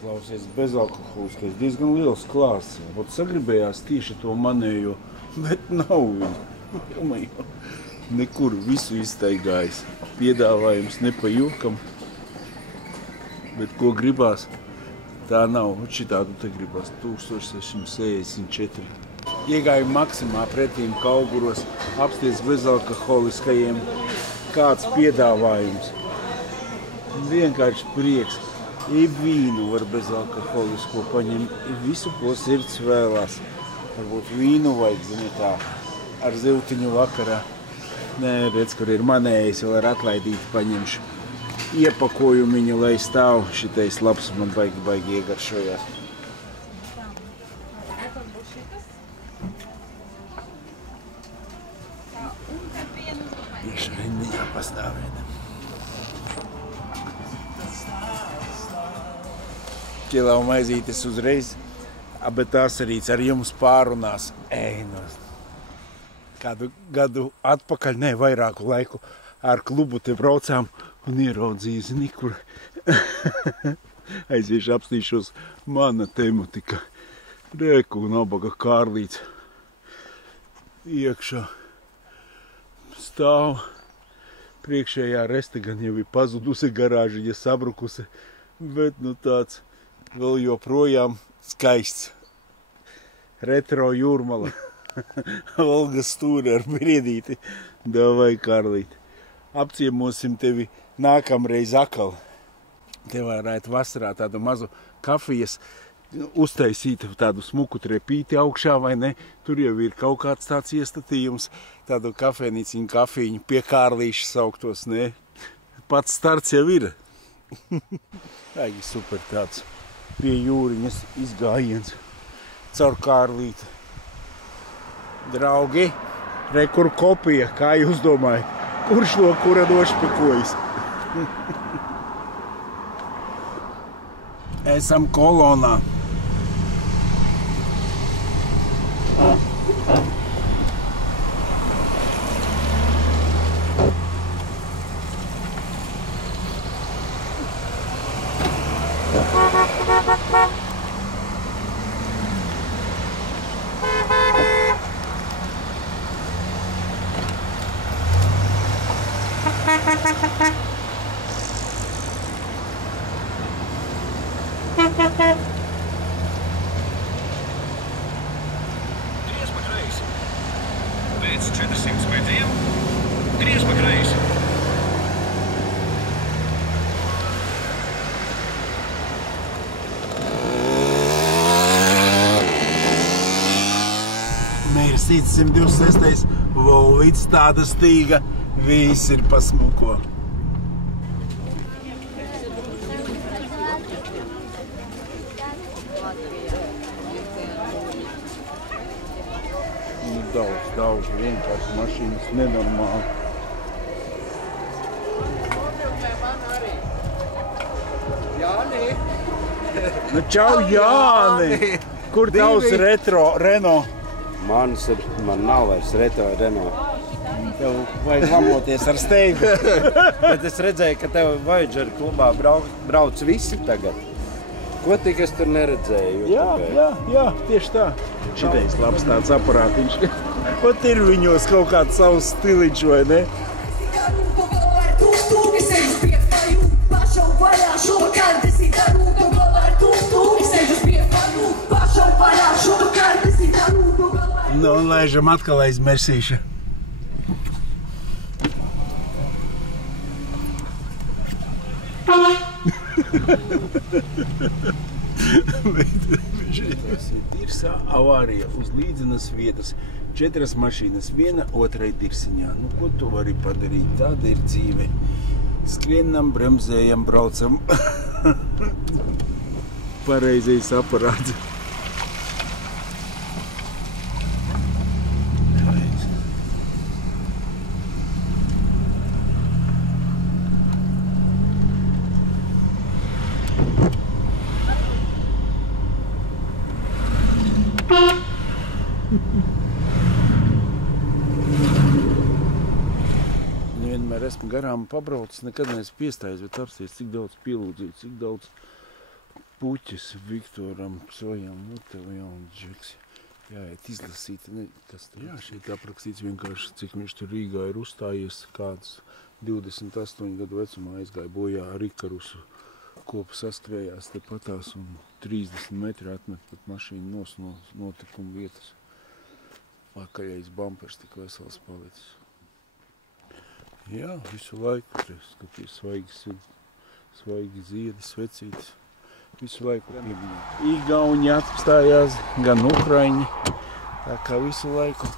Klausies, bezalkoholiskais diezgan liels klāsts. Ot sagribējās tieši to manējo, bet nav viņa. Nekur visu iztaigājis. Piedāvājums ne pa jokam, bet ko gribās, tā nav. Šitādu te gribās 1664. Iegāju Maksimā pretīm Kauguros, apsties bezalkoholiskajiem. Kāds piedāvājums. Vienkārši prieks. I vīnu var bezalkoholisko paņemt. I visu, ko sirds vēlās. Varbūt vīnu vajag, zini tā, ar ziltiņu vakarā. Nē, redz, kur ir manējis, vēl ar atlaidīti paņemšu. Iepakojumiņu, lai stāv. Šitais labs man baigi iegaršojās. Iešu rindiņā pastāvēt. Ķilau maizītes uzreiz, bet tās arī ar jums pārunās. Kādu gadu atpakaļ, ne vairāku laiku, ar klubu te braucām un ieraudzīju, zini, kur aiziešu apstīšos mana tematika. Reku un abaga Kārlīts iekšā stāv. Priekšējā resta gan jau ir pazudusi, garāžiņa sabrukusi, bet nu tāds vēl joprojām skaists. Retro Jūrmala. Olga stūri ar briedīti. Davai, Kārlīt. Apciemosim tevi nākamreiz akal. Te varētu vasarā tādu mazu kafijas uztaisīt, tādu smuku trepīti augšā, vai ne? Tur jau ir kaut kāds tāds iestatījums, tādu kafēnīciņu kafīņu pie Kārlīša sauktos, ne? Pats starts jau ir. Aigi super tāds. Pie jūriņas izgājiens caur Kārlīti. Draugi, re kur kopija, kā jūs domājat? Kurš no kura nošpikojas? Esam kolonā. Griez pa kreisi. Pēc 400 metriem griez pa kreisi. Mērsīts 126. Volvīts, tāda stīga. Viss ir pasmuko. Daudz, vienkārši mašīnas nenormāli. Jāni! Nu, čau, Jāni! Kur tavs retro Renault? Man nav vairs retro Renault. Tev vajag laboties ar steigu. Bet es redzēju, ka tev Voyager klubā brauc visi tagad. Ko tik es tur neredzēju? Jā, tieši tā. Šitais labs tāds aparātiņš. Pat ir viņos kaut kāds savs stiliņš, vai ne? Nu, un laižam atkal aiz Mersīša. Tas ir dirsā avārija uz līdzenas vietas. 4 mašīnas, viena otrai dirsiņā. Nu, ko tu vari padarīt? Tāda ir dzīve. Skrienam, bremzējam, braucam. Pareizais aparāts. Vienmēr esmu garām pabraucis, nekad neesmu piestājis, bet apsties, cik daudz pielūdzīju, cik daudz puķis Viktoram Psojam, nu tev jauni džeksi. Jāiet izlasīt, kas tur. Jā, šeit aprakstīts vienkārši, cik viņš tur Rīgā ir uzstājies, kāds 28 gadu vecumā aizgāja bojā ar Ikarusu kopu saskrējās te patās un 30 metri atmet pat mašīnu no notikuma vietas. Pakaļais bumpers tik vesels palicis. Jā, visu laiku, skaties, svaigi ziedi, svecītes. Visu laiku Igauņi atstājās, gan Ukraiņi. Tā kā visu laiku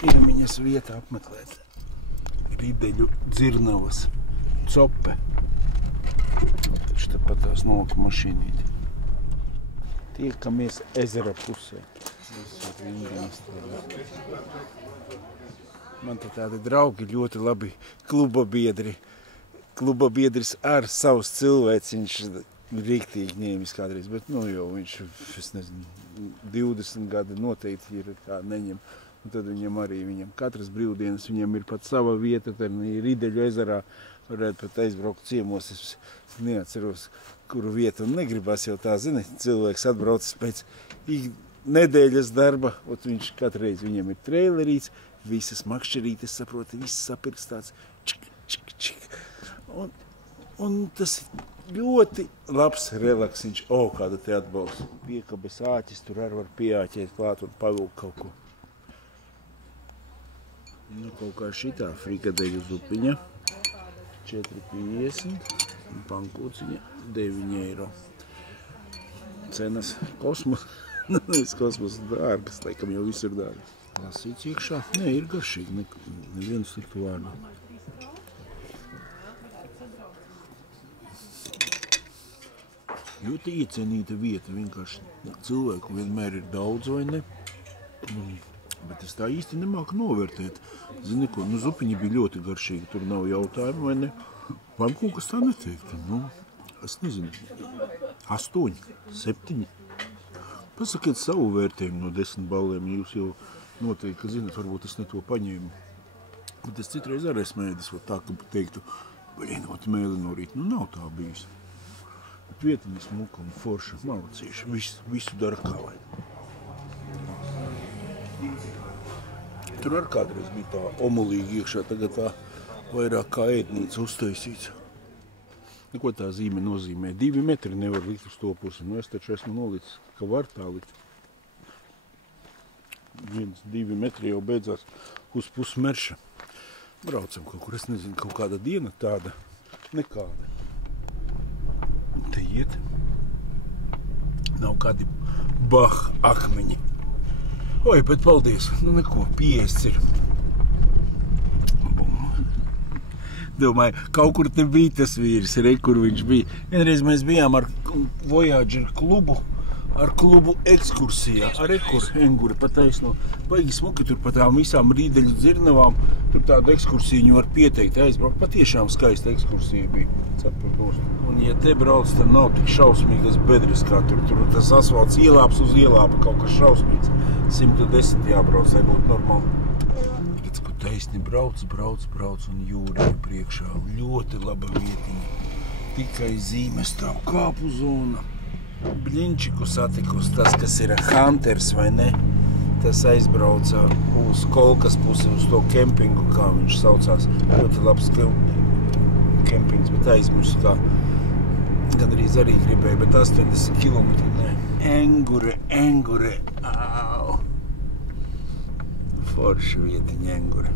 piemiņas vieta apmeklēt. Rideļu dzirnavas, cope. Taču tepat tās nolika mašīnīti. Tiekamies ezera pusē. Man te tādi draugi ļoti labi kluba biedri. Kluba biedris ar savus cilvēciņš rīktīgi ņēmis kādreiz, bet nu jau viņš, es nezinu, 20 gadi noteikti ir tā neņem. Un tad viņam katras brīvdienas, viņam ir pat sava vieta, tad Rideļu ezerā varētu pat aizbraukt ciemos. Es neatceros, kuru vietu, un negribas jau tā, zini, cilvēks atbraucis pēc nedēļas darba, un viņš katreiz viņam ir treilerīts, visas makšķerītes, saproti, viss sapirkstāts, čik, čik, čik. Un tas ļoti labs relaksiņš. Kāda te atbalsts. Piekabes āķis, tur arī var pieāķēt klāt un pavilkt kaut ko. Nu, kaut kā šitā frikadeļu zupiņa. 4,50 un pankūciņa 9 eiro. Cenas kosmos. Nevis kosmos dārgas, laikam jau viss ir dārgas. Lasīts iekšā. Nē, ir garšīgi. Nevienu sliktu vārdu. Ļoti iecienīta vieta, vienkārši cilvēku vienmēr ir daudz, vai ne? Bet es tā īsti nemāku novērtēt. Zini ko, zupiņa bija ļoti garšīga, tur nav jautājumu, vai ne? Pankūkas tā neteikti, es nezinu, 8, 7. Pasakiet savu vērtējumu no 10 ballēm, jūs jau noteikti, zinat, varbūt es ne to paņēmu. Bet es citreiz arī esmu ēdis, tā, ka teiktu, mēli no rīta, nav tā bijis. Bet vietiņa smuka un forša, malacīša, visu dara kā vai. Tur ar kādreiz bija tā omulīgi iekšā, tagad tā vairāk kā ēdnīca uztaisīts. Ko tā zīme nozīmē? 2 metri nevar likt uz to pusi, es taču esmu nolicis, ka var tā likt. 1-2 metri jau beidzās uz pusmerša. Braucam kaut kur, es nezinu, kaut kāda diena tāda, nekāda. Un te iet. Nav kādi akmeņi. Oi, bet paldies. Neko, 50 ir. Bum. Domāju, kaut kur te bija tas vīrs, kur viņš bija. Vienreiz mēs bijām ar Voyager klubu, ekskursijā, Enguri pataisno. Baigi smuki tur pa tām visām Rīdeļu dzirnavām. Tur tādu ekskursiju var pieteikt, aizbraukt. Patiešām skaista ekskursija bija. Un ja te brauc, tad nav tik šausmīgas bedres kā tur. Tur tas asfalts ielāps uz ielāpa, kaut kas šausmīgs. 110 jābrauc, lai būtu normāli. Redz, ko taisni brauc un jūra ir priekšā. Ļoti laba vietiņa. Tikai zīmes tavu kāpu zona. Bļinčiku satikus, tas, kas ir Hunters, vai ne? Tas aizbrauca uz Kolkas pusi, uz to kempingu, kā viņš saucās. Ļoti labs kempings, bet aizmirsu, kā gandrīz arī gribēju, bet 80 kilometri, ne? Engure, au! Forša vietiņa Engure,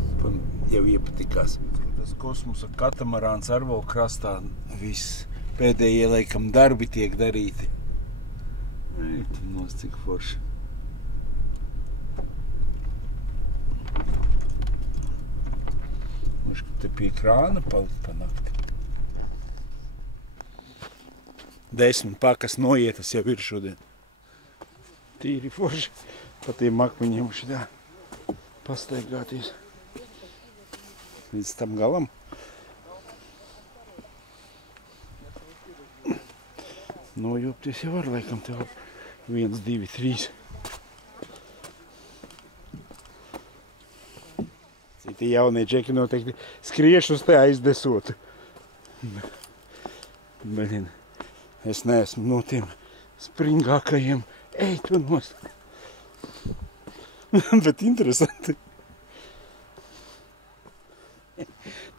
jau iepatikās. Tas kosmosa katamarāns ar vēl krastā, viss pēdējie, laikam, darbi tiek darīti. Tur nos cik forši. Viņš te pie krāna palikt pa nakti. 10 pakas noietas jau ir šodien. Tīri forši. Pa tiem akmeņiem šitā pastaigāties. Līdz tam galam. Nojūpties jau var, laikam, tev 1, 2, 3. Citi jaunie džeki noteikti skrieš uz te aizdesot. Beļin, Es neesmu no tiem springākajiem. Ej, tu nost. Bet interesanti.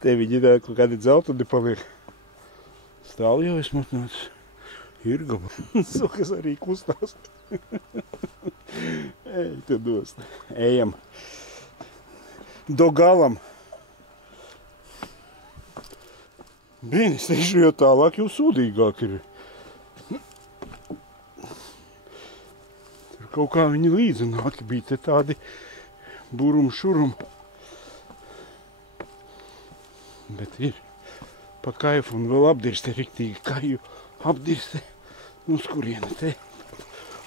Te viņi ir kaut kādi dzeltudi paliek. Stāv jau esmu atnācis. Ir gaba. Sokas arī kustās. Ej, tu nost. Ejam. Do galam. Bīn, es teikšu, jo tālāk jau sūdīgāk ir. Tur kaut kā viņi līdzi nāk, bija te tādi burum šurum. Bet ir pa kaifu un vēl apdirste riktīgi kaju. Apdirste. Uz kurieni te?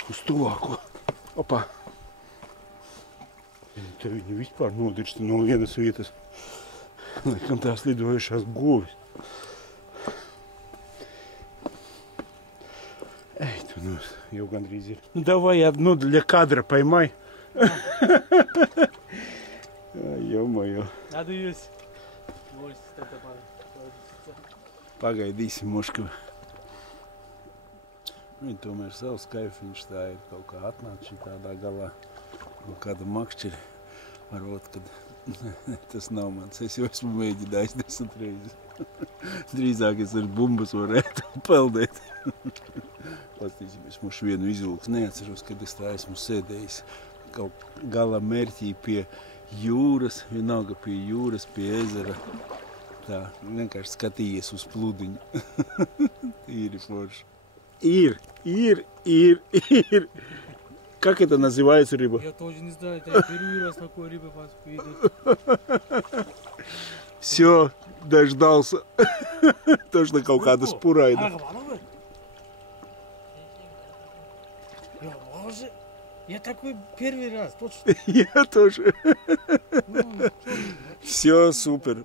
Uz tuvāko. Opā. Te viņi vispār nodirsti no vienas vietas. Laikam tās lidojušās govis. Ej, tu nu, jau gandrīz ir. Nu, davai одну для кадра поймай. Ё-моё. Надеюсь. Pagaidīsim mušku. Viņi tomēr savs kaifiņš tā ir kaut kā atnāca tādā galā. Un kāda makšķiri. Varbūt, kad tas nav mans. Es jau esmu mēģinājis 10 reizes. Drīzāk es ar bumbas varētu peldēt. Pastīsimies, mušu vienu izvilks. Neatceros, kad es tā esmu sēdējis kaut gala mērķī pie jūras. Vienalga pie jūras, pie ezera. Tā, vienkārši skatījies uz pludiņu. Tīri forši. Ир. Как это называется рыба? Я тоже не знаю, это я первый раз такой рыбы видел. Все, дождался. Точно kaut kāda spuraina. Я такой первый раз, точно. Я тоже. Все, super.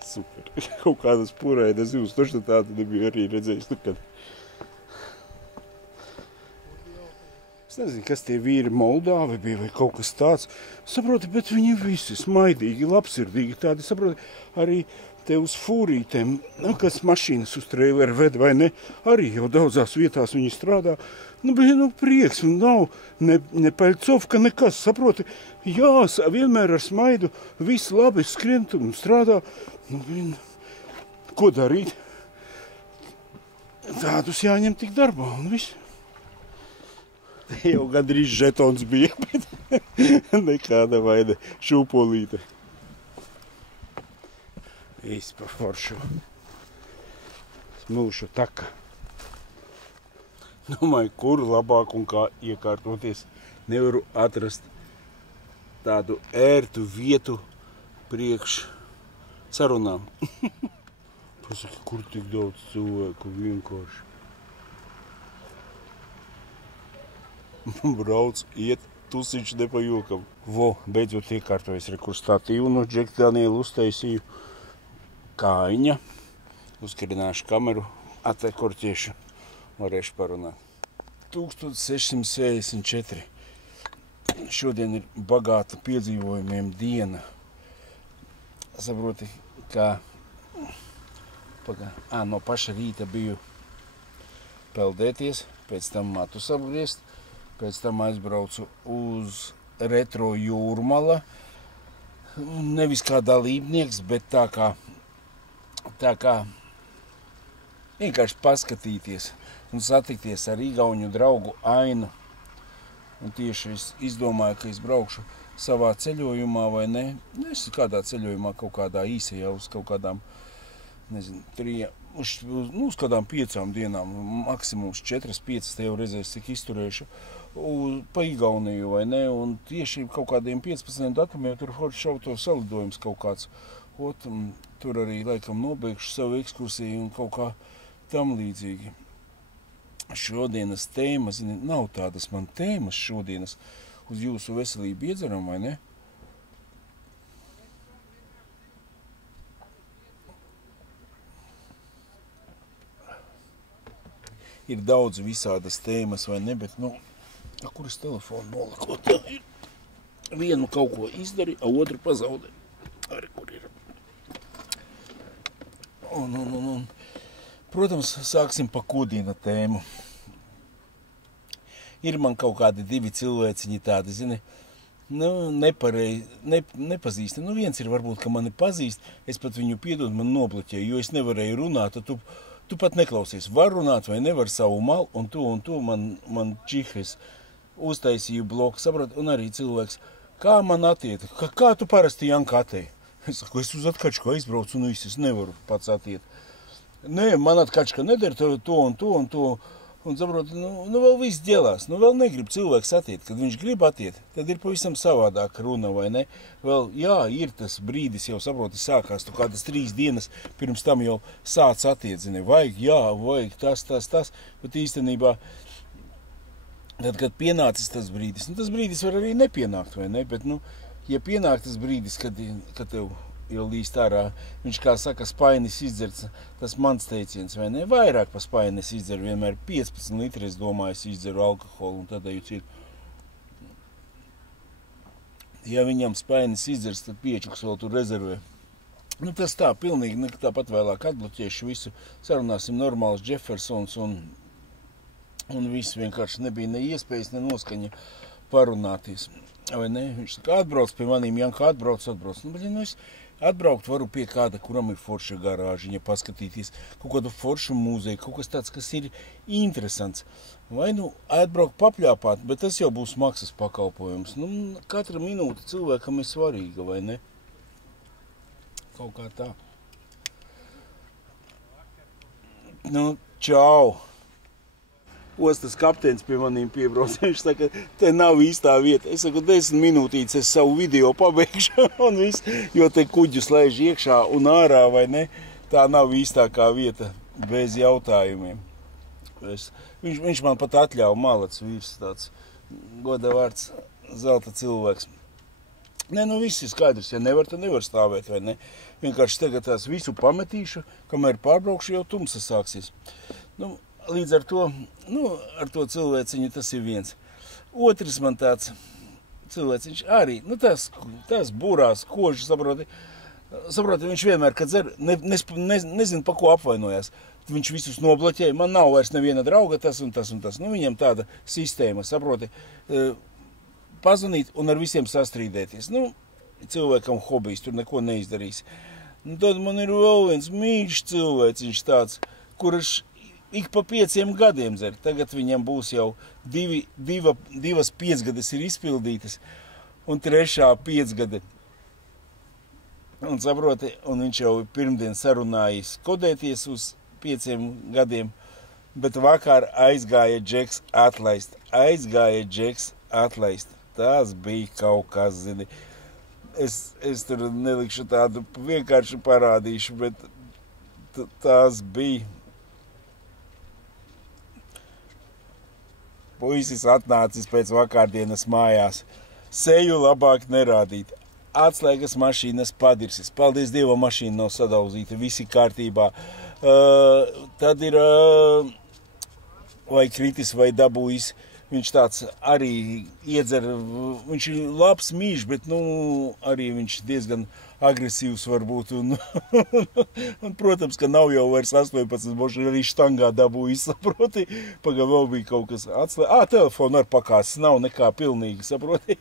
Super. Kaut kāda spuraina zivs. Точно tādu nebiju arī redzējis nekad. Es nezinu, kas tie vīri Moldāvi bija vai kaut kas tāds. Saproti, bet viņi visi smaidīgi, labsirdīgi tādi, saproti, arī te uz fūrītēm, kas mašīnas uz traileru ved vai ne, arī jau daudzās vietās viņi strādā. Nu, bija prieks un nav ne paļcovka, nekas, saproti. Jā, vienmēr ar smaidu, viss labi skrien un strādā. Nu, ko darīt? Tādus jāņem tik darbā un viss. Jau gandrīz žetons bija, bet nekāda vaina šūpolīte. Īsti pa foršu. Smilšu taka. Domāju, kur labāk un kā iekārtoties. Nevaru atrast tādu ērtu vietu priekš sarunām. Pasaki, kur tik daudz cilvēku vienkārši. Brauc, iet, tusiņš ne pa jokam. Vo, beidzot iekārtojas rekurstatīvu no Džeka Daniela uztaisīju kājiņa. Uzkarināšu kameru, attekortiešu, varēšu parunāt. 1664. Šodien ir bagāta piedzīvojumiem diena. Saproti, kā no paša rīta biju peldēties, pēc tam matus apgriezt. Pēc tam aizbraucu uz retro Jūrmala. Nevis kā dalībnieks, bet tā kā vienkārši paskatīties un satikties ar igauņu draugu Ainu. Un tieši es izdomāju, ka es braukšu savā ceļojumā vai ne. Es kādā ceļojumā, kaut kādā īsajā uz kaut kādām, nezinu, uz kādām 5 dienām, maksimums 4-5, te jau reizēs cik izturēšu, pa Igauniju vai ne, un tieši kaut kādiem 15 datumiem tur forši šauto salidojums kaut kāds. Tur arī laikam nobeigšu savu ekskursiju un kaut kā tam līdzīgi. Šodienas tēma, zini, nav tādas man tēmas šodienas uz jūsu veselību iedzeram, vai ne? Ir daudz visādas tēmas, vai ne, bet, kur es telefonu noliku? Tā ir. Vienu kaut ko izdari, a otru pazaudē. Arī kur ir. Protams, sāksim pa kodīna tēmu. Ir man kaut kādi divi cilvēciņi tādi, zini, nepazīsti. Viens ir varbūt, ka mani pazīst, es pat viņu piedod, man nobloķēju, jo es nevarēju runāt, tu pat neklausies. Var runāt vai nevar savu malu, un tu man čihes uztaisīju bloku, saprot, un arī cilvēks, kā man attiet, kā tu parasti Janka attēji? Es saku, es uz atkačku aizbraucu, un viss, es nevaru pats attiet. Nē, man atkačka nedara to un to. Un saprot, vēl viss ģelās, vēl negrib cilvēks attiet. Kad viņš grib attiet, tad ir pavisam savādāk runa, vai ne? Vēl, jā, ir tas brīdis jau, saproti, sākās, tu kādas 3 dienas pirms tam jau sāc attiet, zini, vajag tas, bet īstenībā, tad, kad pienācis tas brīdis, tas brīdis var arī nepienākt, vai ne? Bet, ja pienāk tas brīdis, kad tev jau līst ārā, viņš, kā saka, spainis izdzerts, tas mans teiciens, vai ne? Vairāk pa spainis izdzeru, vienmēr 15 litri, es domāju, es izdzeru alkoholu, un tad eju ciet. Ja viņam spainis izdzers, tad piečuks vēl tur rezervē. Tas tā, pilnīgi, tāpat vēlāk atbloķēšu visu, sarunāsim normāls Jeffersons, un viss vienkārši nebija ne iespējas, ne noskaņa parunāties. Vai ne? Viņš saka, atbrauc pie manīm, Janka, atbrauc. Es atbraukt varu pie kāda, kuram ir forša garāžiņa, paskatīties kaut kādu foršu mūzeju, kaut kas tāds, kas ir interesants. Vai atbraukt papļāpāt, bet tas jau būs maksas pakalpojums. Katra minūte cilvēkam ir svarīga, vai ne? Kaut kā tā. Čau! Ostas kapteinis pie manīm piebrauc, viņš saka, te nav īstā vieta. Es saku, 10 minūtītes es savu video pabeigšu un viss, jo te kuģus laiž iekšā un ārā, vai ne? Tā nav īstākā vieta, bez jautājumiem. Viņš man pat atļauj malacis vīrs, tāds goda vārds, zelta cilvēks. Viss ir skaidrs, ja nevar, tad nevar stāvēt, vai ne? Vienkārši tagad tās visu pametīšu, kamēr pārbraukšu, jau tumsa sāksies. Līdz ar to cilvēciņu tas ir viens. Otrs man tāds cilvēciņš arī, tās burās, kožas, saproti, viņš vienmēr, kad dzer, nezinu, pa ko apvainojās. Viņš visus nobloķēja, man nav vairs neviena drauga, tas un tas. Viņam tāda sistēma, saproti, pazvanīt un ar visiem sastrīdēties. Cilvēkam hobijs, tur neko neizdarīs. Tad man ir vēl viens mīļš cilvēciņš tāds, kurš ik pa 5 gadiem dzer. Tagad viņam būs jau divas 5 ir izpildītas un 3. 5. Un saproti, un viņš jau pirmdien sarunājis kodēties uz 5 gadiem, bet vakar aizgāja Džeks atlaist. Tas bija kaut kas, zini. Es tur nelikšu tādu, vienkārši parādīšu, bet tas bija. Puisis atnācis pēc vakardienas mājās. Seju labāk nerādīt. Atslēgas mašīnas padirsis. Paldies Dievam, mašīna nav sadauzīta. Visi kārtībā. Tad ir vai kritis, vai dabūjis. Viņš tāds arī iedzer. Viņš ir labs mīļš, bet arī viņš diezgan agresīvs varbūt. Un, protams, ka nav jau vairs 18, boši arī štangā dabūjis, saproti. Pagā vēl bija kaut kas telefonu ar pakāsis, nav nekā pilnīgi, saproti.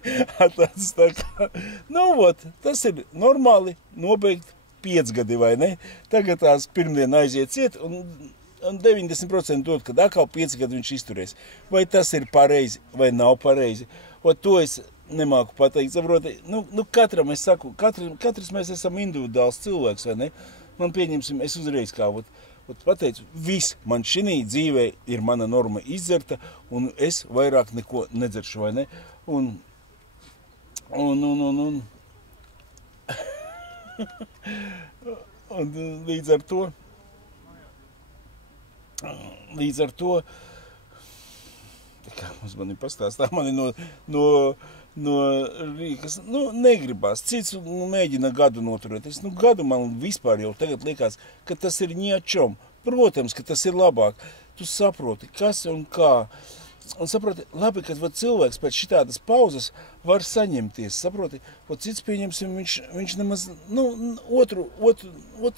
Tāds tā kā, tas ir normāli nobeigt 5 gadi, vai ne? Tagad tās pirmdien aiziet ciet un 90% dod, kad atkal 5 gadi viņš izturēs. Vai tas ir pareizi, vai nav pareizi. To es nemāku pateikt, saproti, katram es saku, katrs mēs esam individuāls cilvēks, vai ne? Man pieņemsim, es uzreiz kā, pateicu, viss, man šinī dzīvē ir mana norma izdzerta, un es vairāk neko nedzeršu, vai ne? Un līdz ar to, kā mums mani pastāstā, mani no Rīgas, negribās. Cits mēģina gadu noturēties. Gadu man vispār jau tagad liekas, ka tas ir ņačom. Protams, ka tas ir labāk. Tu saproti, kas un kā. Un saproti, labi, kad cilvēks pēc šitādas pauzes var saņemties. Saproti, cits pieņemsim, viņš nemaz,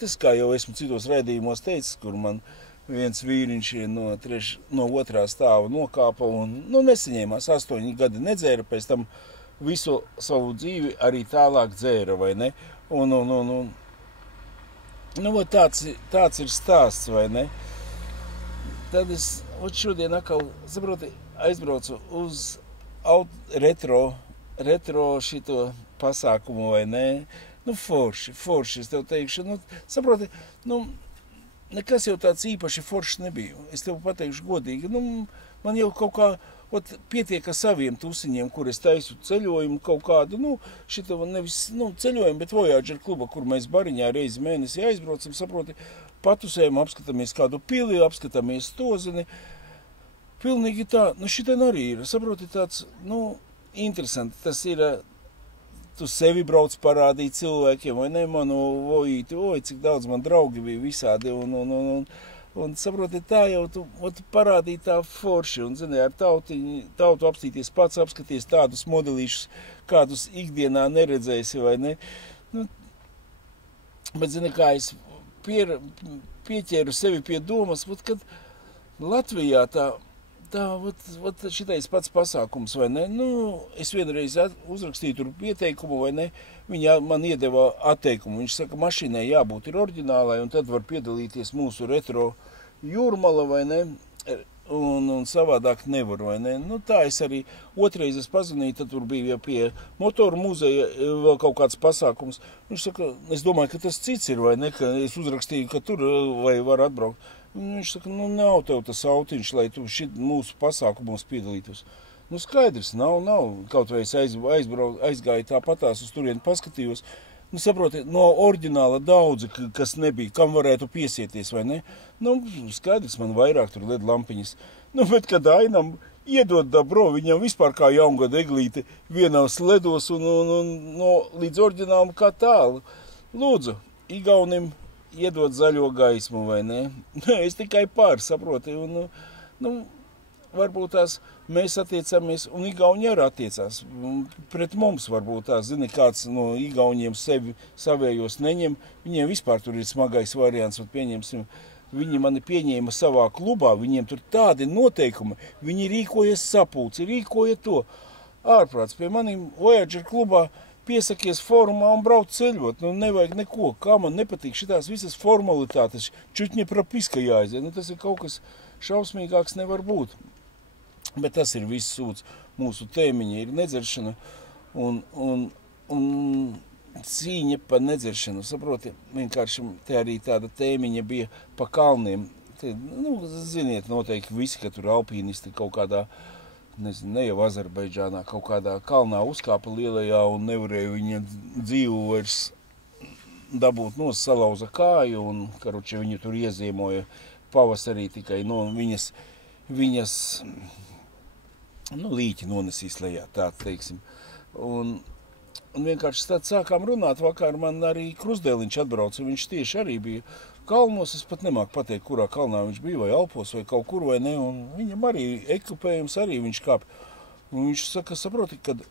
es kā jau esmu citos raidījumos teicis, kur man viens vīriņš no otrā stāva nokāpa un nesaņēmās 8 gadi nedzēra, pēc tam visu savu dzīvi arī tālāk dzēra, vai ne? Tāds ir stāsts, vai ne? Tad es šodien atkal, saproti, aizbraucu uz retro šito pasākumu, vai ne? Forši, es tev teikšu, saproti, nekas jau tāds īpaši foršs nebija. Es tev pateikšu godīgi, man jau kaut kā pietiek ar saviem tusiņiem, kur es taisu ceļojumu kaut kādu, šito nevis, ceļojumu, bet Voyager kluba, kur mēs bariņā reizi mēnesī aizbraucam, saproti, patusējam, apskatāmies kādu pili, apskatāmies Tozeni. Pilnīgi tā, šitien arī ir, saproti, tāds, interesanti, tas ir, tu sevi brauc parādīt cilvēkiem, vai ne, manu vojīti, cik daudz man draugi bija visādi, un saproti, tā jau tu parādīt tā forši, un, zini, ar tautu apstīties pats, apskaties tādus modelīšus, kādus ikdienā neredzēsi, vai ne, bet, zini, kā es pieķēru sevi pie domas, kad Latvijā šitais pats pasākums, vai ne? Es vienreiz uzrakstīju tur pieteikumu, vai ne? Viņa man iedeva atteikumu. Viņš saka, mašīnai jābūt ir oriģinālai, un tad var piedalīties mūsu retro jūrmala, vai ne? Un savādāk nevar, vai ne? Tā es arī otrais es pazvanīju, tad tur bija pie motoru muzeja vēl kaut kāds pasākums. Viņš saka, es domāju, ka tas cits ir, vai ne? Ka es uzrakstīju, ka tur vai var atbraukt. Viņš saka, nav tev tas autiņš, lai tu mūsu pasākumos piedalītos. Skaidrs, nav. Kaut vai es aizgāju tāpatās uz turieni paskatījos. Saproti, no oriģināla daudzi, kas nebija, kam varētu piesieties, vai ne? Skaidrs, man vairāk tur led lampiņas. Bet, kad Ainam iedod dabro, viņam vispār kā jaungada eglīte vienās ledos un līdz oriģinālam kā tālu. Lūdzu, Igaunim iedod zaļo gaismu, vai ne? Es tikai saproti, varbūt tās mēs attiecamies, un Igauni arī attiecās. Pret mums varbūt tās, zini, kāds no Igauniem savējos neņem, viņiem vispār tur ir smagais variants, un pieņemsim, viņi mani pieņēma savā klubā, viņiem tur tādi noteikumi, viņi rīkojas sapulci, rīkoja to. Ārprāts, pie maniem Voyager klubā piesakies fórumā un brauc ceļot, nevajag neko, kā man nepatīk šitās visas formalitātes, čutņa propiska jāiziet, tas ir kaut kas šausmīgāks nevar būt. Bet tas ir viss sūds, mūsu tēmiņa ir nedzeršana un cīņa par nedzeršanu, saproti, vienkārši te arī tāda tēmiņa bija pa kalniem, ziniet noteikti visi, ka tur alpīnisti kaut kādā, nezinu, ne jau Azerbaidžānā, kaut kādā kalnā uzkāpa lielajā un nevarēja viņa dzīvu vairs dabūt salauza kāju un, karuči, viņu tur ieziemoja pavasarī tikai no viņas līķi nonesīs lejā, tā teiksim. Un vienkārši tad sākām runāt, vakar man arī Krusdēliņš atbrauca, viņš tieši arī bija kalnos, es pat nemāku pateikt, kurā kalnā viņš bija, vai Alpos, vai kaut kur, vai ne, un viņam arī ekipējums arī viņš kāp. Un viņš saka, saproti, kad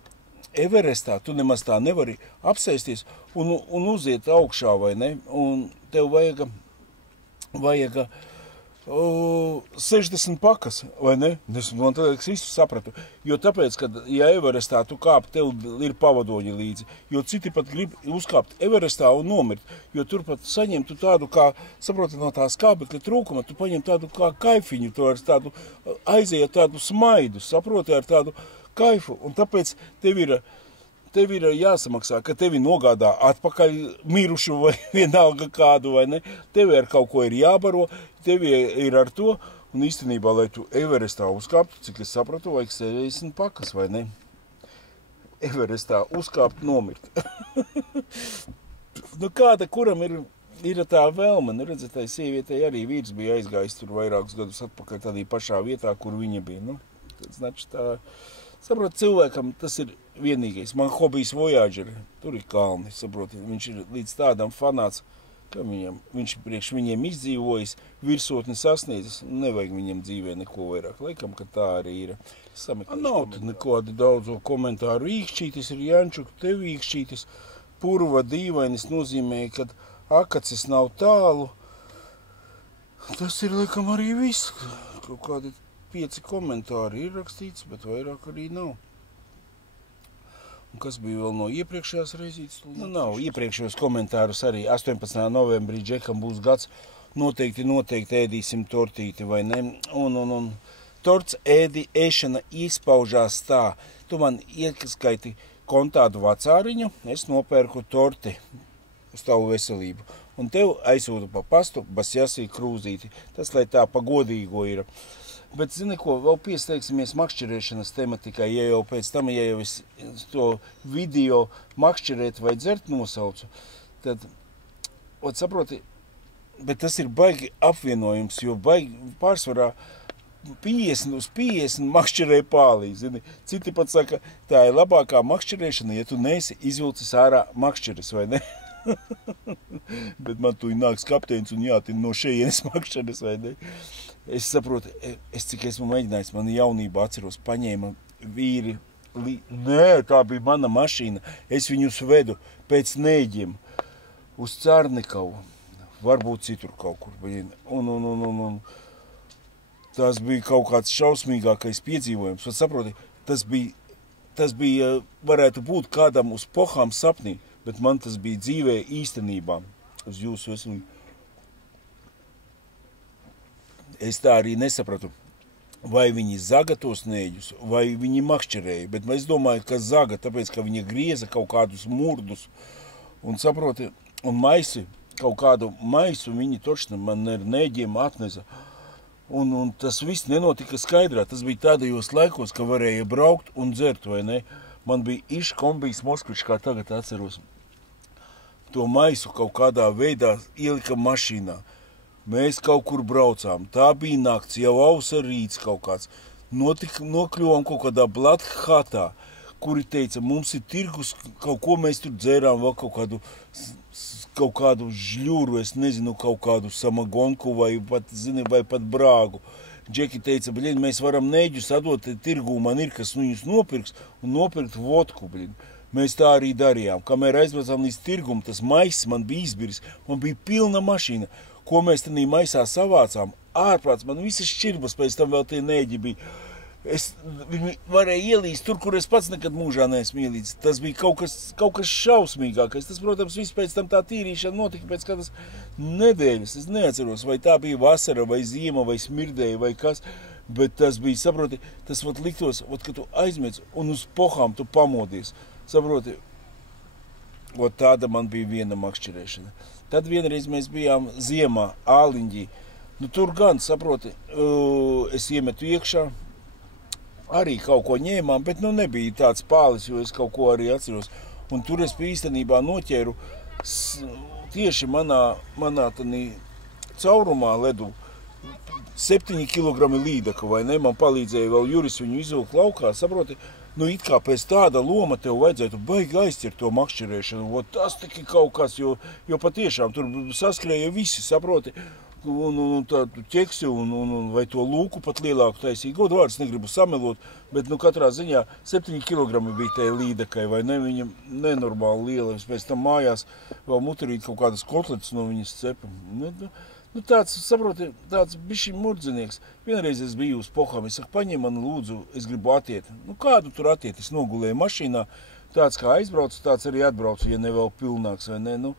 Everestā tu nemaz tā nevari apsēsties un uziet augšā, vai ne, un tev vajag 60 pakas, vai ne? Man tas visu sapratu. Jo tāpēc, kad, ja Everestā tu kāp, tev ir pavadoņi līdzi. Jo citi pat grib uzkāpt Everestā un nomirt. Jo turpat saņem tu tādu kā, saproti, no tās kābekļa trūkuma, tu paņem tādu kā kaifiņu, tu ar tādu aiziet tādu smaidu, saproti, ar tādu kaifu. Un tāpēc tev ir jāsamaksā, ka tevi nogādā atpakaļ mirušu vai vienalga kādu, vai ne? Tevi ar kaut ko ir jābaro, tevi ir ar to, un īstenībā, lai tu Everestā uzkāptu, cik es sapratu, vajag 70 pakas, vai ne? Everestā uzkāpt, nomirt. Kāda, kuram ir tā vēlme, redzat, tai sievietei arī vīrs bija aizgājis tur vairākus gadus atpakaļ tādā pašā vietā, kur viņa bija, Tas znači tā, saprot, cilvēkam tas ir vienīgais. Man hobijs Voyager, tur ir kalni, saproti. Viņš ir līdz tādam fanāts, ka viņš priekš viņiem izdzīvojis, virsotni sasniedzis, nevajag viņam dzīvē neko vairāk. Laikam, ka tā arī ir. Nav tad nekādi daudzo komentāru. Īkšķītis ir Jančuk, tev īkšķītis. Purva dīvainis nozīmē, kad akacis nav tālu. Tas ir, laikam, arī viss. Kaut kādi 5 komentāri ir rakstīts, bet vairāk arī nav. Un kas bija vēl no iepriekšējās reizītes? Nu, nav. Iepriekšējos komentārus arī 18. novembrī Džekam būs gads. Noteikti ēdīsim tortīti, vai ne? Un torts ēšana izpaužās tā. Tu man ieskaiti kontādu vecāriņu, es nopērku torti uz tavu veselību. Un tev aizsūtu pa pastu basjasī krūzīti. Tas, lai tā pa godīgo ir. Bet, zini ko, vēl piesteigsimies makšķerēšanas tematikai, ja jau pēc tam, ja jau es to video makšķerēt vai dzert nosaucu, tad, saproti, bet tas ir baigi apvienojums, jo baigi pārsvarā 50 uz 50 makšķerē pālī, zini. Citi pat saka, tā ir labākā makšķerēšana, ja tu neesi izvilcis ārā makšķeres, vai ne? Bet man tu nāks kapteinis un jātin no šejienes makšķeres, vai ne? Es saprotu, cik esmu mēģinājis, man jaunībā atceros, paņēma vīri, nē, tā bija mana mašīna, es viņus vedu pēc Nēģiem uz Cārnikavu, varbūt citur kaut kur, un tas bija kaut kāds šausmīgākais piedzīvojums, saproti, tas bija, varētu būt kādam uz pohām sapnī, bet man tas bija dzīvē īstenībā, uz jūsu veselību. Es tā arī nesapratu, vai viņi zaga tos Nēģus, vai viņi makšķerēja, bet es domāju, ka zaga, tāpēc, ka viņi grieza kaut kādus murdus un saproti, un maisi, kaut kādu maisu viņi točni man ar Nēģiem atnesa. Un tas viss nenotika skaidrā, tas bija tādajos laikos, ka varēja braukt un dzert, vai ne? Man bija kombijs Moskvičs, kā tagad atceros. To maisu kaut kādā veidā ielika mašīnā. Mēs kaut kur braucām, tā bija nakts, jau ausa rīts kaut kāds. Nokļuvām kaut kādā Blathatā, kuri teica, mums ir tirgus, kaut ko mēs tur dzērām, vēl kaut kādu žļūru, es nezinu, kaut kādu samagonku vai pat brāgu. Džeki teica, mēs varam Nēģus atdot tirgū, man ir, kas viņus nopirks, un nopirkt vodku, Mēs tā arī darījām. Kamēr aizbraucām līdz tirgumu, tas maiss man bija izbiris, man bija pilna mašīna. Ko mēs tādī maisā savācām, ārprāts, man visas šķirbas, pēc tam vēl tie Nēģi bija. Viņi varēja ielīst tur, kur es pats nekad mūžā neesmu ielīdz. Tas bija kaut kas šausmīgākais. Tas, protams, viss pēc tam tā tīrīšana notika pēc kādas nedēļas. Es neatceros, vai tā bija vasara, vai ziema, vai smirdēja, vai kas. Bet tas bija, saproti, tas liktos, ka tu aizmiedz un uz pohām tu pamodies. Saproti, tāda man bija viena makšķerēšana. Tad vienreiz mēs bijām ziemā, Āliņģī. Tur gan, saproti, es iemetu iekšā, arī kaut ko ņēmām, bet nebija tāds pālis, jo es kaut ko arī atceros. Un tur es īstenībā noķēru tieši manā caurumā ledu 7 kg līdaka, vai ne? Man palīdzēja vēl Juris viņu izvilkt laukā, saproti, it kā pēc tāda loma tev vajadzētu baigi aizķert to makšķerēšanu. Tas tik kaut kas, jo patiešām tur saskrēja visi, saproti, un tādu ķeksi, vai to lūku pat lielāku taisīja. Godu vārds negribu samelot, bet katrā ziņā 7 kg bija tai līdakai, vai ne? Viņa nenormāli liela. Es pēc tam mājās vēl muterīt kaut kādas kotletes no viņas cepa. Tāds, saproti, tāds bišķi murdzinieks. Vienreiz es biju uz pohām, es saku, paņem man lūdzu, es gribu atiet. Kādu tur atiet? Es nogulēju mašīnā, tāds kā aizbraucu, tāds arī atbraucu, ja ne vēl pilnāks, vai ne?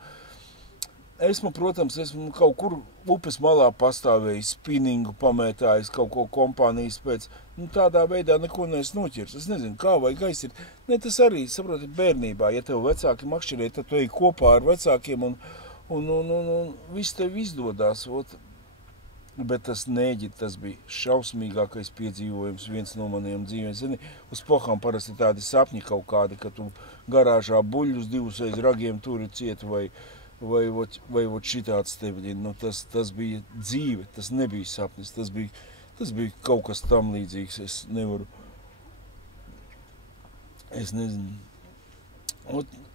Protams, esmu kaut kur upes malā pastāvējis, spinningu pamētājis, kaut ko kompānijas pēc. Tādā veidā neko neesmu noķers. Es nezinu, kā vai gaisa ir. Tas arī, saproti, bērnībā, ja tev vecāki makšķerē, tad tu ej kopā ar vecākiem un viss tev izdodās. Bet tas Nēģi, tas bija šausmīgākais piedzīvojums, viens no maniem dzīvēm. Zini, uz pohām parasti tādi sapņi kaut kādi, ka tu garāžā buļļus 2 aiz ragiem turi ciet vai šitāds tevi. Tas bija dzīve, tas nebija sapnis, tas bija kaut kas tam līdzīgs. Es nezinu.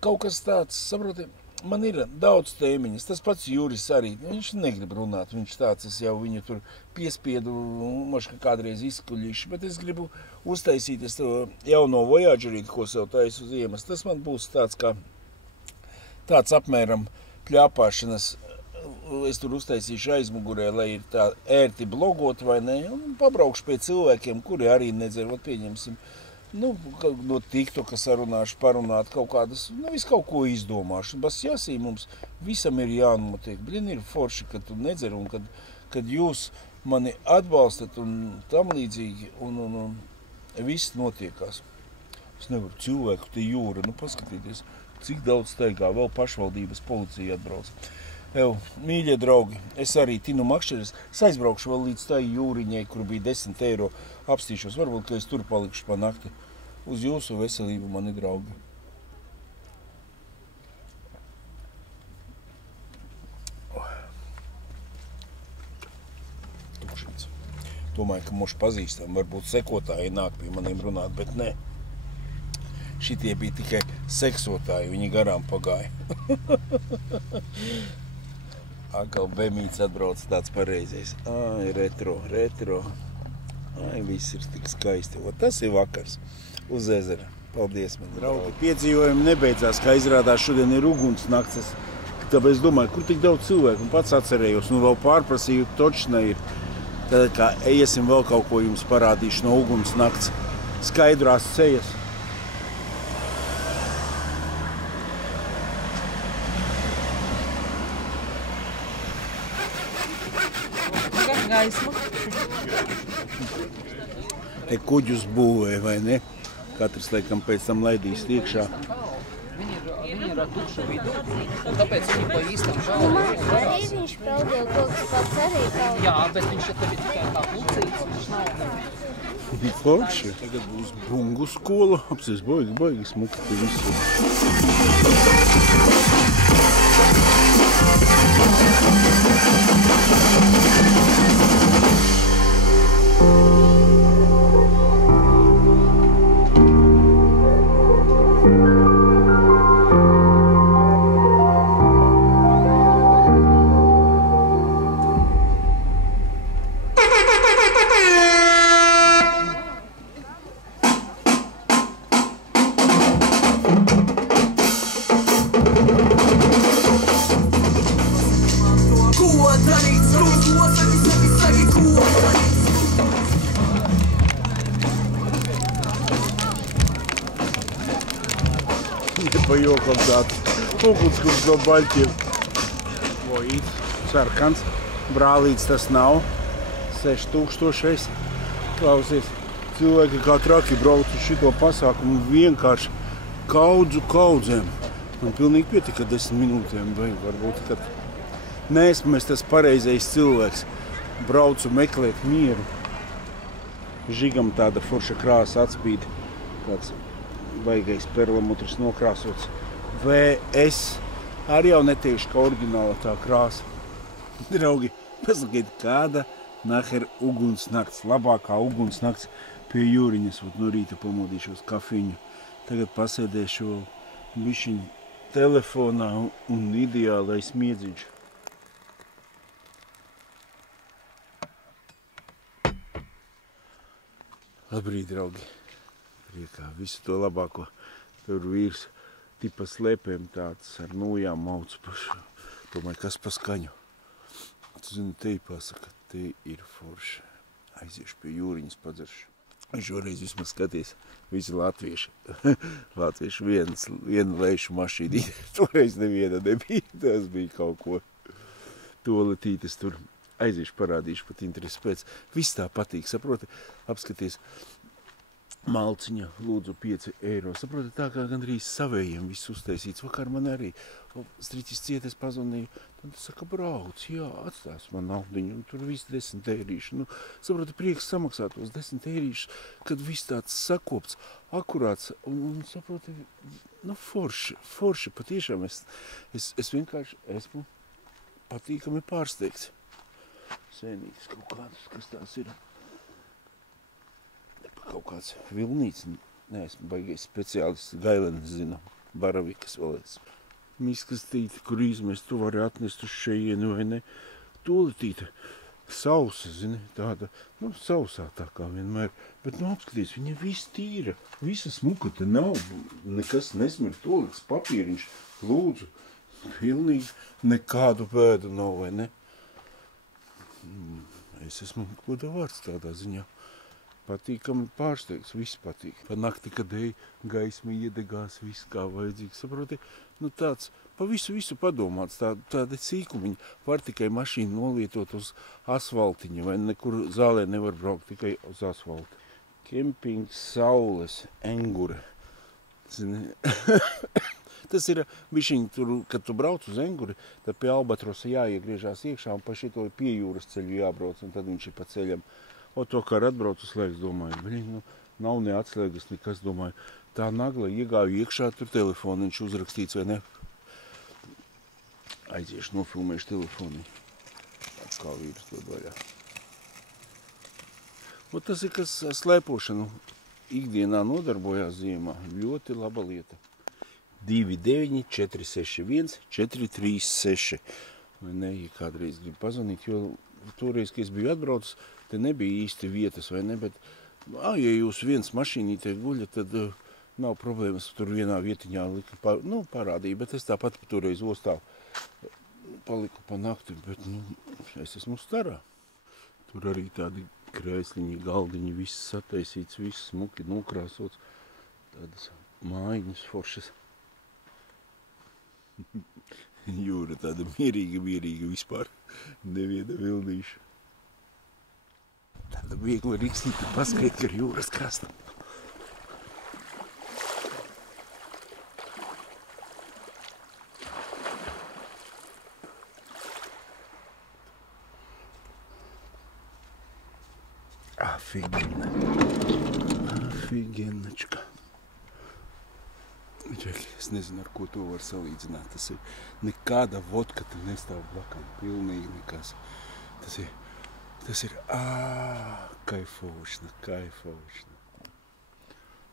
Kaut kas tāds, saproti, man ir daudz tēmiņas. Tas pats Juris arī, viņš negrib runāt, viņš tāds, es jau viņu tur piespiedu, maška kādreiz izkuļīšu, bet es gribu uztaisīt to jauno Voyagerīti, ko sev taisu ziemas. Tas man būs tāds apmēram pļāpāšanas es tur uztaisīšu aizmugurē, lai ir tā ērti blogot vai ne, un pabraukšu pie cilvēkiem, kuri arī nedzer, vat pieņemsim, nu, no TikToka sarunāšu, parunāt kaut kādas, nu, visu kaut ko izdomāšu. Bas jāsī mums visam ir jānotiek. Blin, ir forši, kad tu nedzer un kad jūs mani atbalstat un tam līdzīgi, un viss notiekās. Es nevaru cilvēku te jūra, nu, paskatīties, cik daudz staigā, vēl pašvaldības policija atbrauc. Ev, mīļie draugi, es arī Tinu Makšķeres, es aizbraukšu vēl līdz tai jūriņai, kur bija 10 eiro, apstīšos, varbūt, ka es tur palikšu pa nakti. Uz jūsu veselību, mani draugi. Tukšins. Domāju, ka mūs pazīstam, varbūt sekotāji nāk pie maniem runāt, bet ne. Šitie bija tikai seksotāji, viņi garām pagāja. Atkal Bemīts atbrauc tāds pareizais. Ai, retro. Ai, viss ir tik skaisti. O, tas ir vakars uz ezera. Paldies, man draugi. Piedzīvojumi nebeidzās, kā izrādās šodien ir uguns nakts. Tāpēc domāju, kur tik daudz cilvēku. Un pats atcerējos, nu vēl pārprasīju, točna ir. Tad kā iesim vēl kaut ko jums parādīšu no uguns nakts. Skaidrās cejas. Gaismu. Te kuģus būvē, vai ne? Katrs, laikam, pēc tam laidīs iekšā. Viņi ir ar tukšu vidu, un tāpēc viņi pa īstam šādi. Arī viņš peldēja koks pats arī peldēja. Jā, bet viņš te bija tikai tā pucīts, viņš nav. Bija forši. Tagad būs bungu skola. Apsies, baigi smuki te visu. Pajokam tāds ugunskurs no baļķiem. Vojīt, sarkans, brālīts tas nav, 6000. Klausies, cilvēki kā traki brauc uz šito pasākumu vienkārši kaudzēm. Man pilnīgi pietika 10 minūtēm, vai varbūt, kad neesmu es tas pareizais cilvēks. Braucu meklēt mieru. Žigam tāda forša krāsa atspīd, tāds baigais perlamutrs nokrāsots. VS arī jau netieši kā oriģināla tā krāsa. Draugi, pasakiet, kāda naher ugunsnakts, labākā ugunsnakts pie jūriņas. No rīta pamodīšos kafīņu. Tagad pasēdēšu bišķiņ telefonā un ideālais miedziņš. Labrīt, draugi. Priekā visu to labāko. Tur vīrs tipa slēpēm tāds ar nojām mauc pašu. Domāju, kas pa skaņu. Tu zini, te pasaka, te ir forši. Aiziešu pie jūriņas padzeršu. Šoreiz vismaz skaties, visi latvieši. Latvieši viena leišu mašīnī. Toreiz neviena nebija. Tas bija kaut ko. Toaletītes tur. Aiziešu, parādīšu pat interesi pēc. Viss tā patīk, saproti, apskaties. Malciņa, lūdzu, 5 eiro. Saproti, tā kā gandrīz savējiem viss uztaisīts. Vakar man arī striķis cietes pazvanīja. Tad saka, brauc, jā, atstās man naudiņu. Un tur viss 10 eirīši. Nu, saproti, prieks samaksāt tos 10 eirīšus, kad viss tāds sakopts, akurāts. Un saproti, nu, forši, patiešām es vienkārši esmu patīkami pārsteigts. Sēnītis kaut kāds, kas tās ir. Kaut kāds vilnīts, neesmu baigais speciālists, Gailenis zina, baravikas vēl es. Miskastīte, kur izmest, tu vari atnest uz šejienu vai ne. Tolitīte, sausa, zini, tāda, nu, sausā tā kā vienmēr. Bet, nu, apskaties, viņa viss tīra, visa smuka te nav, nekas nesmir, tolīts papīriņš, lūdzu. pilnīgi nekādu pēdu nav, vai ne? Es esmu, ko tā vārds tādā ziņā. Patīkami pārsteigts, viss patīk. Pa nakti, kad gaisma iedegās, viss kā vajadzīgi, saproti. Nu tāds, pa visu padomāts, tāda sīkumiņa. Var tikai mašīnu nolietot uz asfaltiņa, vai nekur zālē nevar braukt, tikai uz asfalta. Kempings Saules Engure. Tas ir bišķiņ tur, kad tu brauc uz Enguri, tad pie Albatrosa jāiegriežās iekšā un pa šito pie jūras ceļu jābrauc, un tad viņš ir pa ceļam. O to, kā atbrauc uz slēgas, domāju, nu, nav ne atslēgas, nekas, domāju, tā nagla iegāju iekšā, tur telefoniņš uzrakstīts, vai ne? Aiziešu, nofilmēšu telefoni. Kā vīrs dod vaļā. O tas ir, kas slēpošanu ikdienā nodarbojās ziemā. Ļoti laba lieta. 29 461 436. Vai ne, ja kādreiz grib pazvanīt, jo toreiz, kad es biju atbraucis, te nebija īsti vietas, vai ne, bet, ja jūs viens mašīnītē guļa, tad nav problēmas, tur vienā vietiņā parādīja, bet es tāpat toreiz ostā paliku pa nakti, bet, es esmu starā. Tur arī tādi krēsliņi, galdiņi, viss sataisīts, viss smuki nokrāsots, tādas mājiņas foršas. Jūra tāda mierīga vispār, neviena vilnīša. Tāda viegla riksīta paskait, ka ar jūras krastam. Afigenačka. Es nezinu, ar ko to var salīdzināt. Tas ir nekāda vodka, te nestāv blakam, pilnīgi nekas. Tas ir kaifošana.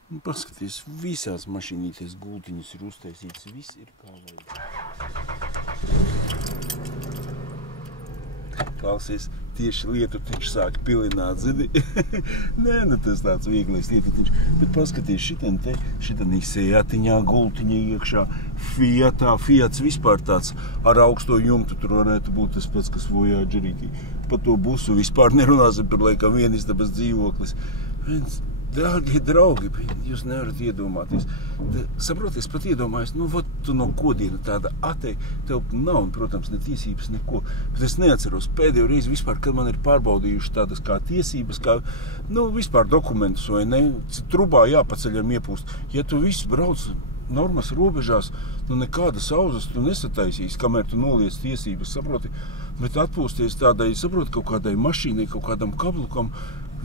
Un paskaties, visās mašīnīties gultiņas ir uztaisītas, viss ir kā vajag. Klausies, tieši lietutiņš sāk pilināt, zini? Nē, tas tāds vieglais lietutiņš. Bet paskaties, šitan Seatiņā gultiņa iekšā, Fiats vispār tāds ar augsto jumtu, tur varētu būt tas pats, kas Voyagerītī. Pa to busu vispār nerunāsim, tur laikam vienistabas dzīvoklis. Dārgie draugi, jūs nevarat iedomāties. Saproties, pat iedomājies, tu no kodiena tāda atei, tev nav, protams, ne tiesības, neko. Bet es neatceros pēdējo reizi vispār, kad man ir pārbaudījuši tādas kā tiesības, kā, vispār dokumentus vai ne, trubā jāpaceļam iepūst. Ja tu viss brauc normas robežās, nekādas auzas tu nesataisīs, kamēr tu noliec tiesības, saproti. Bet atpūsties tādai, saproti, kaut kādai mašīnai, kaut kādam kablukam,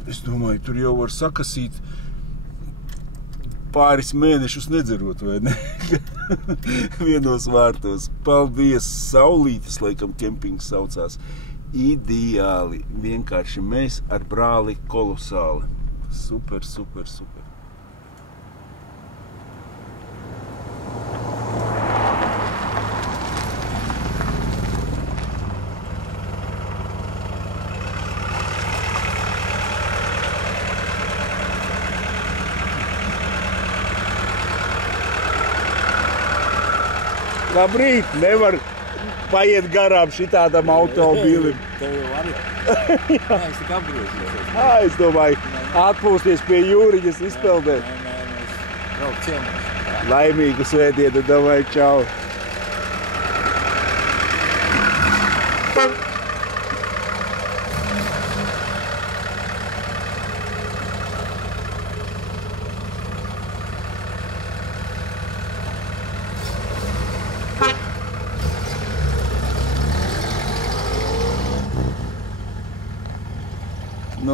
es domāju, tur jau var sakasīt pāris mēnešus nedzerot, vai ne? Vienos vārtos. Paldies, Saulītes, laikam, kempings saucās. Ideāli. Vienkārši mēs ar brāli kolosāli. Super. Labrīt, nevar paiet garām šitādam automobīlim. Tev jau arī? Jā, es tik apgriezīšos. Es domāju, atpūsties pie jūriņas izpeldēt. Nē, es braucu ciemos. Laimīgu svētdienu, domāju, čau.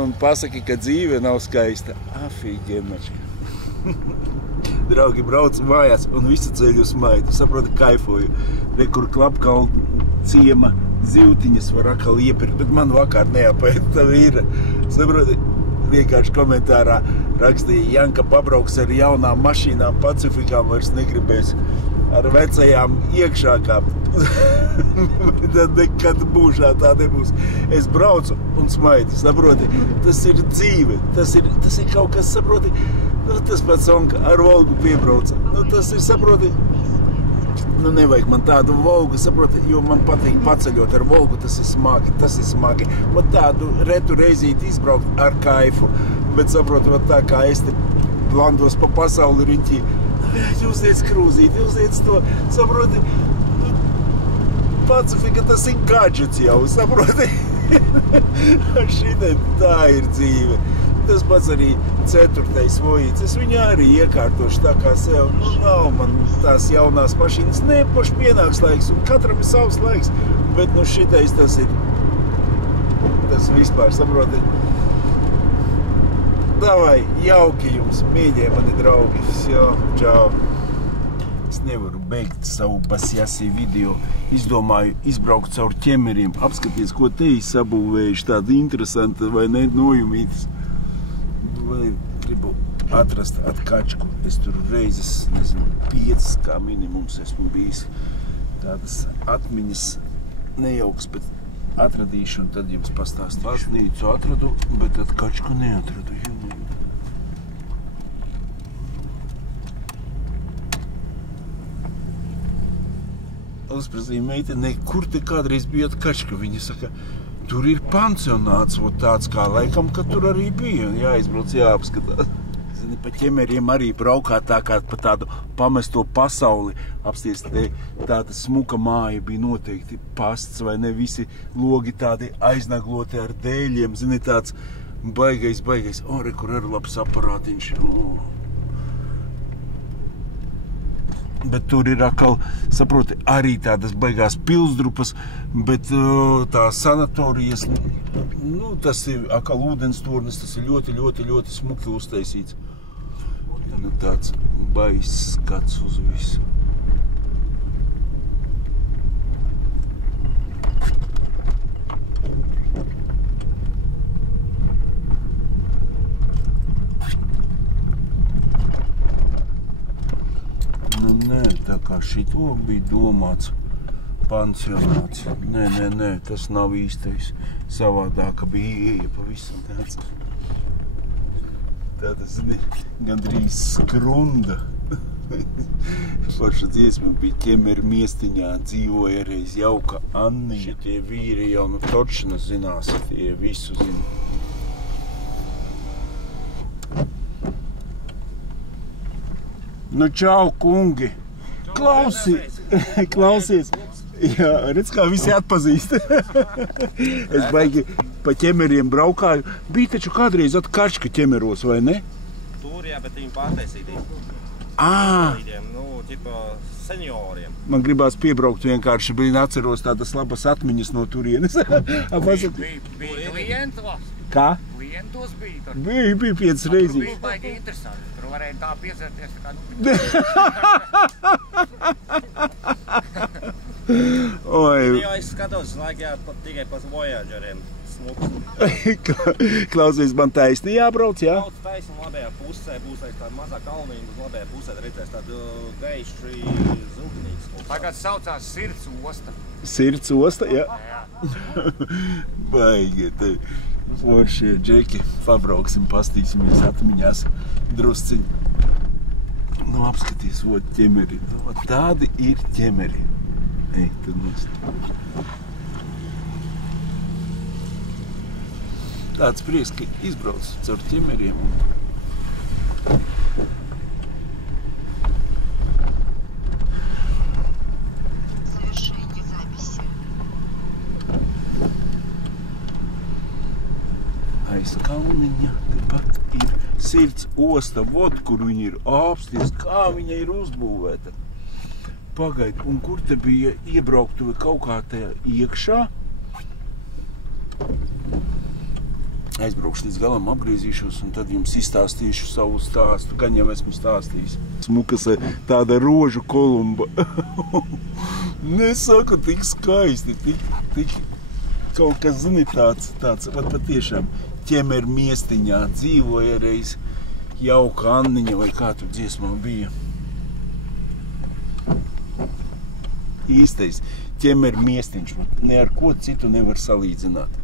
Un pasaki, ka dzīve nav skaista. Afigenačka. Draugi, brauc mājās un visu ceļu smaidu. Saproti, kaifoju. Rekur Klapkalnu ciema zivtiņas var atkal iepirkt, bet man vakar neapēta tā vīra. Saproti, vienkārši komentārā rakstīja, Janka pabrauks ar jaunām mašīnām, Pacifikām vairs negribēs ar vecajām iekšā kāpt. Tad nekad būšā tā nebūs. Es braucu un smaidu, saproti, tas ir dzīve, tas ir kaut kas, saproti, tas pats Onka ar Volgu piebrauca. Tas ir, saproti, Nu, nevajag man tādu Volgu, saproti, jo man patīk paceļot ar Volgu, tas ir smagi. Man tādu retu reizīti izbraukt ar kaifu, bet saproti, tā kā es te landos pa pasauli riņķī, uzliec krūzīti, uzliec to, saproti, Pacifika tas ir gadžets jau, saproti, šitai tā ir dzīve. Tas pats arī 4. vojīts. Es viņu arī iekārtošu tā kā sev. Nu, nav man tās jaunās mašīnas. Nē, paši pienāks laiks, un katram ir savs laiks. Bet, nu, šitais tas ir. Tas vispār, saproti. Davai, jauki jums, mīļie mani draugi. Jau, čau. Es nevaru beigt savu basjasī video. Izdomāju izbraukt caur ķemeriem. Apskaties, ko te sabūvējuši tādi interesanti vai ne nojumītas. Vai gribu atrast atkačku. Es tur reizes, nezinu, 5 kā minimums esmu bijis. Tādas atmiņas nejauks, bet atradīšu un tad jums pastāstīšu. Baznīcu atradu, bet atkačku neatradu. Uzprazīja meitene, kur te kādreiz bija atkačka. Viņa saka, tur ir pansionāts, tāds kā laikam, ka tur arī bija. Jāizbrauc, jāapskatās. Zini, pa ķemeriem arī braukā tā kā pa tādu pamesto pasauli. Apsties, te tāda smuka māja bija noteikti pasts, vai ne visi logi tādi aiznagloti ar dēļiem. Zini, tāds baigais. O, re, kur ir labs aparātiņš. O. Bet tur ir atkal, saproti, arī tādas baigās pilsdrupas, bet tā sanatorijas, nu, tas ir atkal ūdenstornis, tas ir ļoti smuki uztaisīts. Nu, tāds baiss skats uz visu. Nē, tā kā šito bija domāts pansionāts. Nē, tas nav īstais. Savādāka bija ieja pavisam tāds. Tāda, zini, gandrīz skrunda. Paša dziesma bija ķemeru miestiņā, dzīvoja reiz jauka Anniņa. Šitie vīri jau nu točna zinās, tie visu zina. Nu, čau, kungi! Klausies! Jā, redz, kā visi atpazīst. Es baigi pa ķemeriem braukāju. Bija taču kādreiz atkačka ķemeros, vai ne? Tur, jā, bet viņi pārtaisītī. Nu, ķipa senioriem. Man gribās piebraukt vienkārši, bija atceros tādas labas atmiņas no turienes. Bija klientos? Kā? Klientos bija tur? Bija 5 reizes. Tur bija baigi interesanti. Tur varēja tā piezerties tā Oi. Jo es skatos, laikā tikai pa Voyageriem smuks. Klausies, man taisni jābrauc, jā? Brauc taisni labajā pusē, būs tāda mazā kalniņa, uz labajā pusē redzēs tādu gaiši ziltinīgs. Tagad saucās Sirds osta. Sirds osta, jā? Baigi, te foršie džeki. Pabrauksim, pastīsimies atmiņās drusciņi. Nu, apskaties, ot, ķemeri. Tādi ir ķemeri. Ej, tad mums. Tāds prieks, ka izbrauc caur ķemeriem. Aiz kalniņa tepat ir Sirds osta, vot, kur viņa ir. Apsties, kā viņa ir uzbūvēta. Pagaid, un kur te bija iebrauktuve kaut kā te iekšā? Aizbraukšu līdz galam, apgriezīšos, un tad jums izstāstīšu savu stāstu. Gan jau esmu stāstījis. Smukas tāda rožu kolumba. Nesaku, tik skaisti, tik kaut kas, zini, tāds, pat patiešām ķemeru miestiņā dzīvoja reiz jauka Anniņa, vai kā tur dziesmā bija. Īstais ķemeru miestiņš, ne ar ko citu nevar salīdzināt.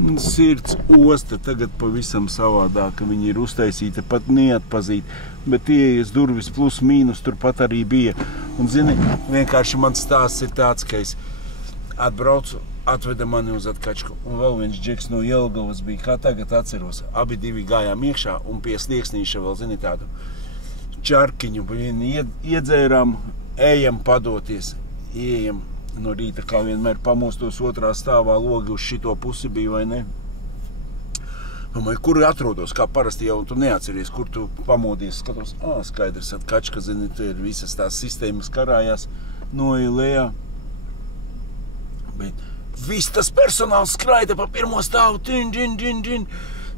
Sirds osta tagad pavisam savādāk, viņi ir uztaisīti pat neatpazīt, bet ieejas durvis plus mīnus turpat arī bija. Un zini, vienkārši mans stāsts ir tāds, ka es atbraucu, atveda mani uz Atkačku, un vēl viens džeks no Jelgavas bija, kā tagad atceros. Abi divi gājām iekšā, un pie slieksnīša vēl, zini, tādu čarkiņu, iedzērām, ejam padoties, ejam. No rīta, kā vienmēr pamostos otrā stāvā, logi uz šito pusi bija, vai ne? Domāju, kur atrodos, kā parasti jau tu neatceries, kur tu pamodies, skatos, skaidrs, Atkačka, zini, te ir visas tās sistēmas karājās no Ilējā. Bet viss tas personāls skraida pa pirmo stāvu, džin.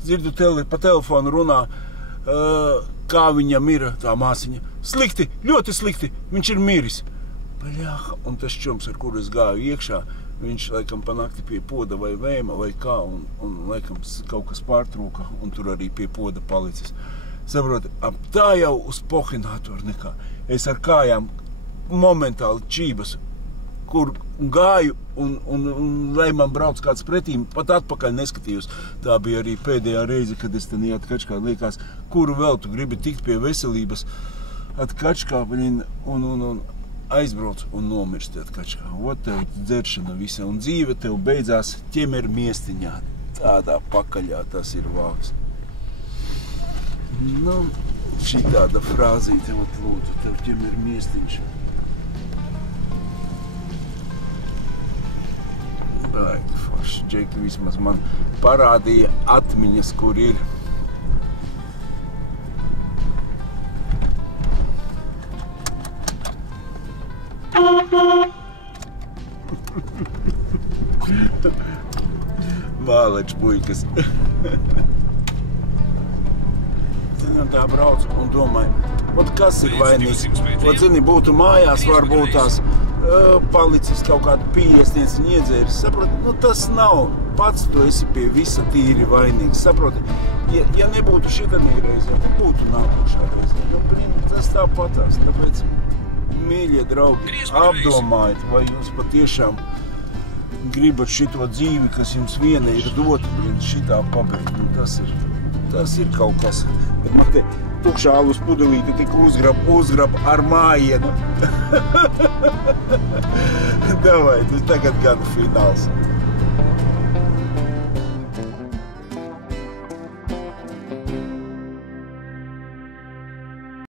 Dzirdu pa telefonu runā, kā viņam ir tā māsiņa. Slikti, ļoti slikti, viņš ir miris. Baļāha, un tas čoms, ar kuru es gāju iekšā, viņš laikam pa nakti pie poda vai vēma vai kā, un laikam kaut kas pārtrūka, un tur arī pie poda palicis. Saproti, tā jau uz pohinātoru nekā. Es ar kājām momentāli čības, kur gāju, un lai man brauc kāds pretīm, pat atpakaļ neskatījos. Tā bija arī pēdējā reize, kad es te Atkačkā liekas, kuru vēl tu gribi tikt pie veselības Atkačkā, un aizbrauc un nomirst Atkačkā. Ot tev dzeršana visa, un dzīve tev beidzās ķemer miestiņā. Tādā pakaļā tas ir vāks. Nu, šī tāda frāzīte, ot lūdzu, tev ķemer miestiņš. Baigi forši, džeki vismaz man parādīja atmiņas, kur ir. Māleč puikas. Zini, tā braucu un domāju, kas ir vainīgs? Zini, būtu mājās, varbūt tās palicis kaut kādu pīiesniec un iedzēris. Saproti, tas nav. Pats tu esi pie visa tīri vainīgs. Saproti, ja nebūtu šitanī reizē, būtu nākošā reizē. Tas tāpatās, tāpēc, mīļie draugi, apdomājiet, vai jūs patiešām gribat šito dzīvi, kas jums viena ir dota, šitā pabeigt. Tas ir kaut kas. Bet man te tukšā alus pudelīti tik uzgrab ar mājienu. Davai, tas tagad gan fināls.